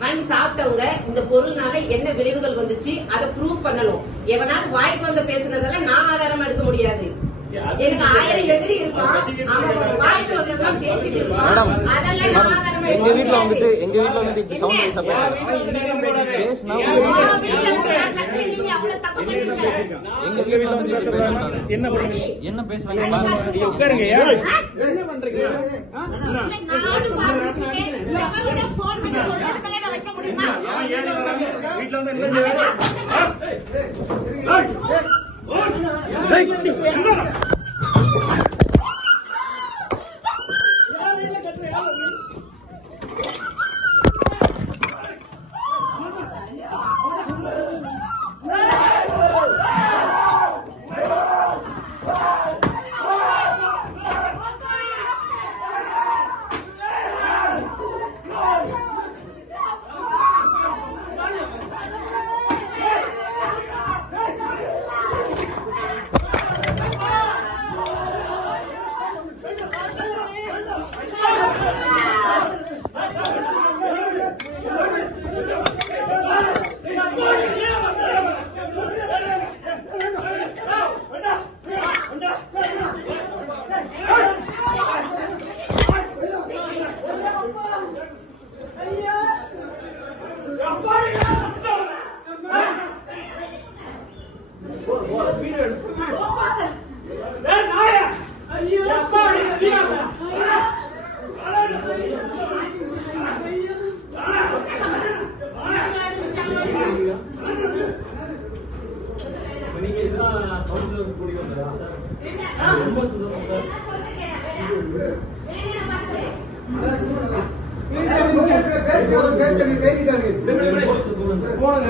வாங்கி சாப்பிட்டவங்க இந்த பொருள்னால என்ன விளைவுகள் வந்துச்சு அதை ப்ரூவ் பண்ணணும். எவனாவது வாய்ப்பு வந்து பேசுனதெல்லாம் நான் ஆதாரமா எடுக்க முடியாது. எனக்கு 1000 எதிரி இருப்பான், அவன் ஒரு வாய்ப்பு வந்ததெல்லாம் பேசிட்டு இருப்பான், அதெல்லாம் நான் ஆதாரமா எங்க வீட்டுல வந்துட்டு இப்படி சவுண்ட் வைஸா பேசுனா நீங்க அவ்வளவு தப்பு பண்ணிருக்கீங்க. எங்க வீட்டுல வந்து பேசுறாங்க. என்ன பேசுறாங்க பாருங்க. உட்காருங்க. என்ன பண்றீங்க? நானும் பாத்துட்டு இருக்கேன். எவனோட போன் பண்ணி சொல்றது மேல வைக்க முடியுமா? வீட்டுல வந்து போன